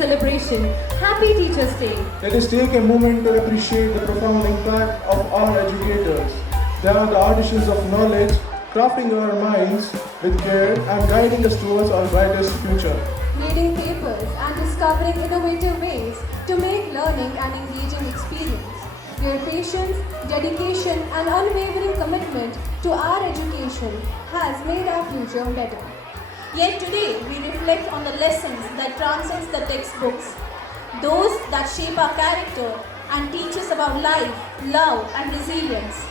celebration. Happy Teachers' Day. Let us take a moment to appreciate the profound impact of our educators. They are the artisans of knowledge, crafting our minds with care and guiding us towards our brightest future. Reading papers and discovering innovative ways to make learning an engaging experience. Their patience, dedication and unwavering commitment to our education has made our future better. Yet today we reflect on the lessons that transcend the textbooks, those that shape our character and teach us about life, love and resilience.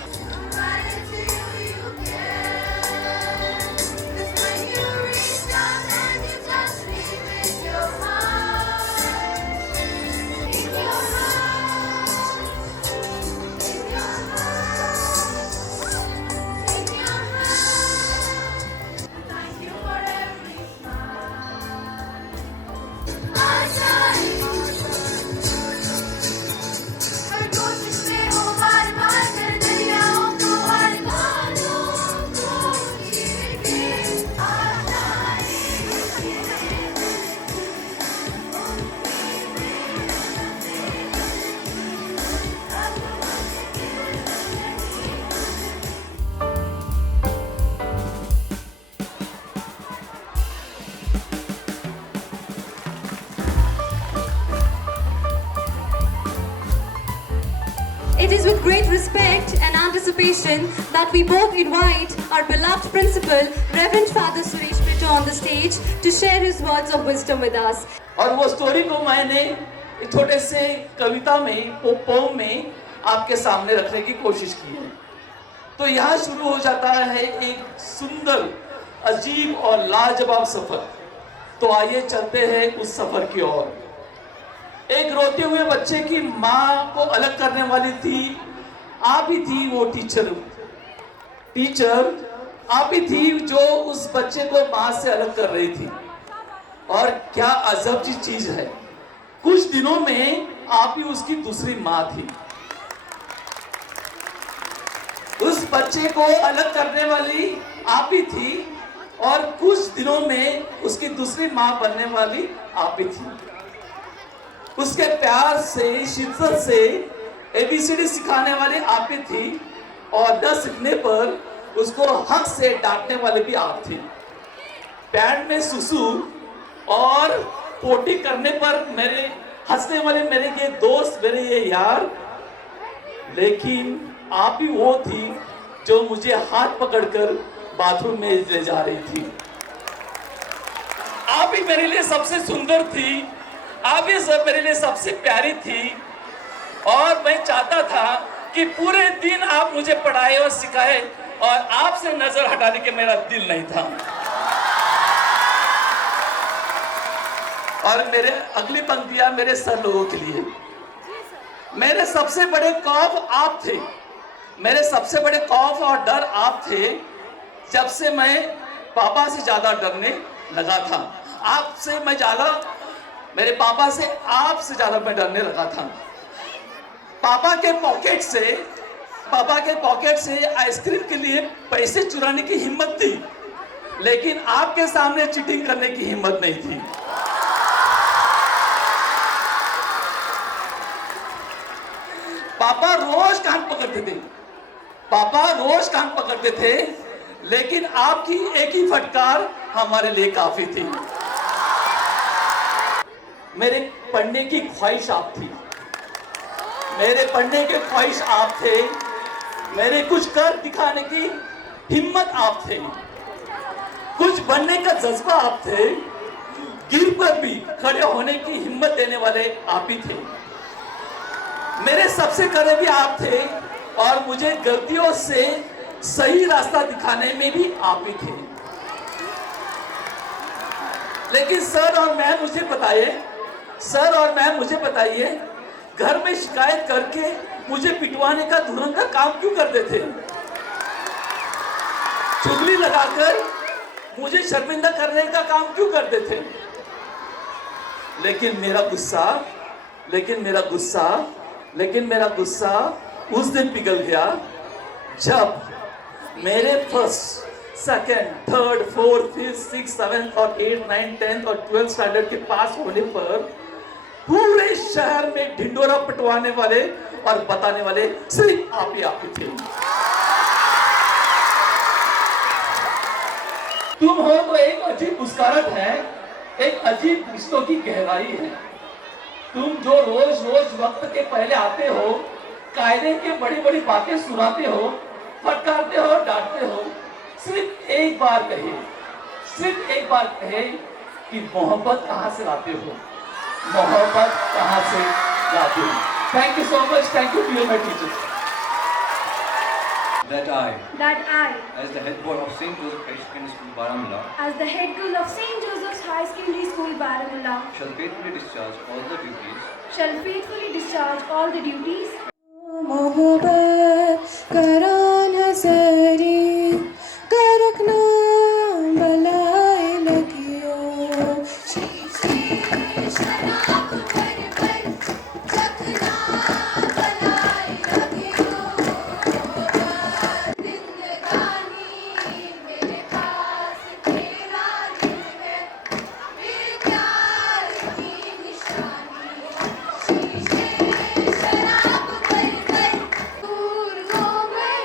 It is with great respect and anticipation that we both invite our beloved principal, Reverend Father Suresh Pitto, on the stage to share his words of wisdom with us. और वो story को मैंने एक छोटे से कविता में, pome में आपके सामने रखने की कोशिश की है। तो यहाँ शुरू हो जाता है एक सुंदर, अजीब और लाजवाब सफर। तो आइए चलते हैं उस सफर की ओर। एक रोते हुए बच्चे की माँ को अलग करने वाली थी, आप ही थी वो टीचर आप ही थी जो उस बच्चे को माँ से अलग कर रही थी। और क्या अजब सी चीज है, कुछ दिनों में आप ही उसकी दूसरी माँ थी। उस बच्चे को अलग करने वाली आप ही थी और कुछ दिनों में उसकी दूसरी माँ बनने वाली आप ही थी। उसके प्यार से, शिद्दत से ABCD सिखाने वाली आप ही थी और 10 सीखने पर उसको हक से डांटने वाले भी आप थी। पैंट में सुसु और पोटी करने पर मेरे हंसने वाले मेरे ये दोस्त, मेरे ये यार, लेकिन आप ही वो थी जो मुझे हाथ पकड़कर बाथरूम में ले जा रही थी। आप ही मेरे लिए सबसे सुंदर थी, आप ही सब मेरे लिए सबसे प्यारी थी। और मैं चाहता था कि पूरे दिन आप मुझे पढ़ाए और सिखाए और आपसे नजर हटाने के मेरा दिल नहीं था। और मेरे अगली पंक्तियां मेरे सर लोगों के लिए। मेरे सबसे बड़े खौफ आप थे, मेरे सबसे बड़े खौफ और डर आप थे। जब से मैं पापा से ज्यादा डरने लगा था, आपसे मैं ज्यादा, मेरे पापा से आपसे ज्यादा मैं डरने लगा था। पापा के पॉकेट से आइसक्रीम के लिए पैसे चुराने की हिम्मत थी, लेकिन आपके सामने चीटिंग करने की हिम्मत नहीं थी। पापा रोज कान पकड़ते थे, लेकिन आपकी एक ही फटकार हमारे लिए काफी थी। मेरे पढ़ने की ख्वाहिश आप थी, मेरे पढ़ने के ख्वाहिश आप थे, मेरे कुछ कर दिखाने की हिम्मत आप थे, कुछ बनने का जज्बा आप थे, गिर पर भी खड़े होने की हिम्मत देने वाले आप ही थे। मेरे सबसे करीबी आप थे और मुझे गलतियों से सही रास्ता दिखाने में भी आप ही थे। लेकिन सर और मैम मुझे बताइए, घर में शिकायत करके मुझे पिटवाने का धुरंधर का काम क्यों करते थे? चुगली लगाकर मुझे शर्मिंदा करने का काम क्यों करते थे? लेकिन मेरा गुस्सा उस दिन पिघल गया जब मेरे first, second, third, fourth, fifth, six, seventh और 8, 9, 10th और 12th स्टैंडर्ड के पास होने पर पूरे शहर में ढिंडोरा पिटवाने वाले और बताने वाले सिर्फ आप ही थे। तुम हो तो एक अजीब मुस्कुराहट है, एक अजीब रिश्तों की गहराई है। तुम जो रोज रोज वक्त के पहले आते हो, कायदे के बड़ी बड़ी बातें सुनाते हो, फटकारते हो, डांटते हो, सिर्फ एक बार कहे कि मोहब्बत कहां से लाते हो, मोहब्बत कहां से लाते हो। Thank you so much, thank you dear my teachers. That I, as the head boy of St. Joseph High Secondary School, Baramulla, as the head girl of St. Joseph's High Secondary School, Baramulla, shall faithfully discharge all the duties मोहब्बत कराना सरी करखना बलाए लगियो शराब पर चखना बलाए लगियो जिंदगानी मेरे पास तेरा दिल है मेरे प्यार की निशानी शीशे शराब पर दूर हो गए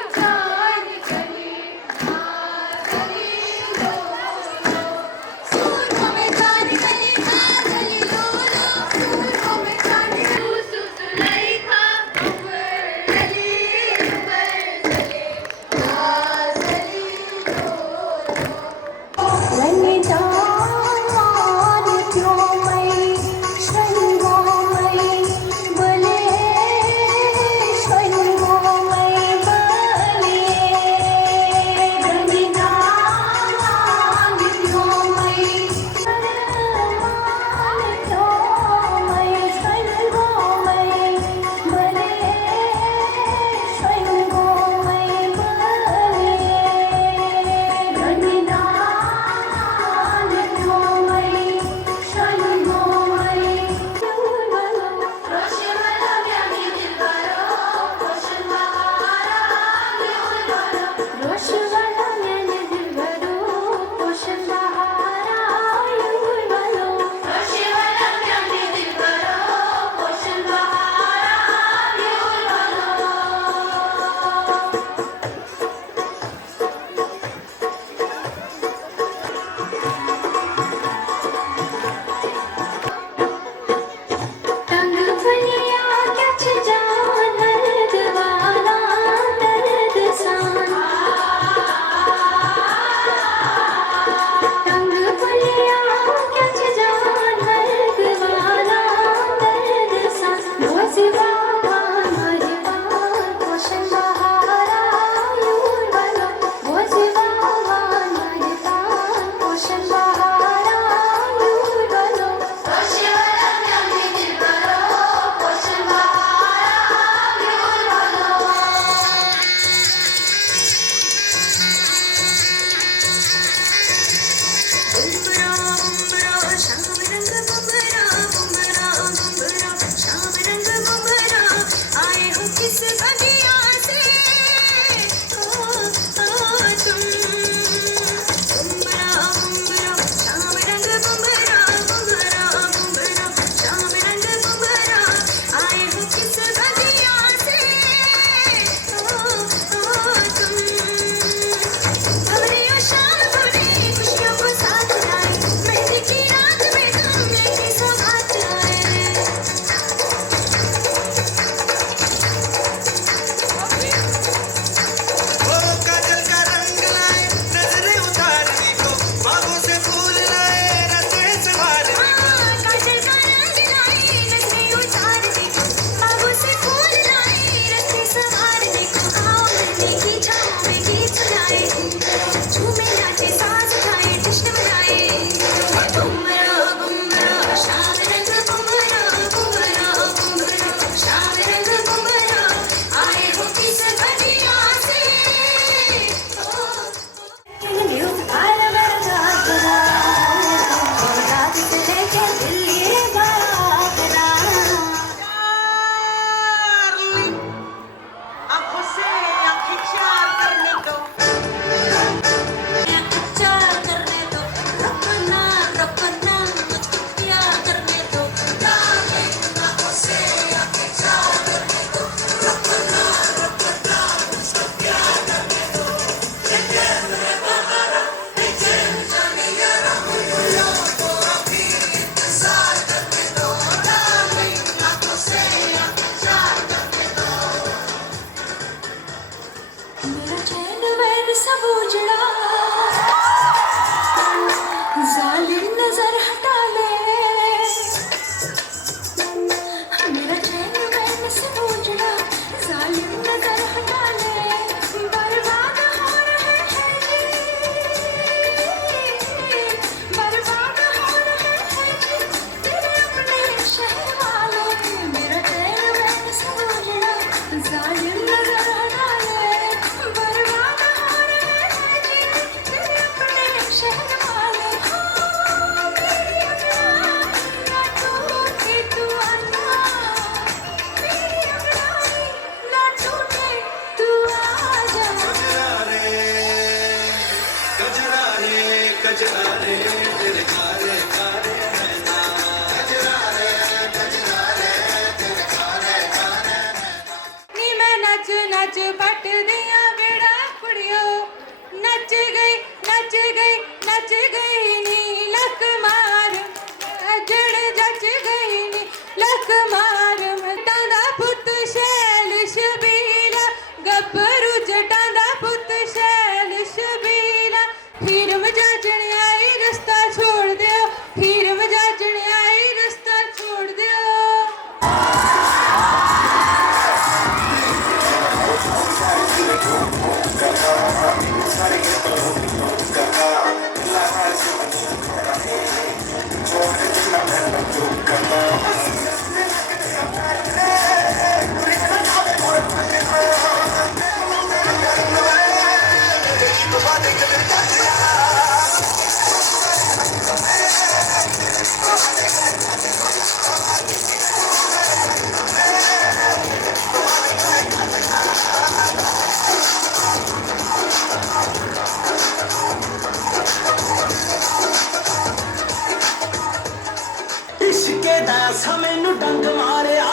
ਕੇ ਦਾ ਸਮੇਂ ਨੂੰ ਡੰਗ ਮਾਰਿਆ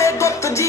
ਏ ਗੁੱਤ ਜੀ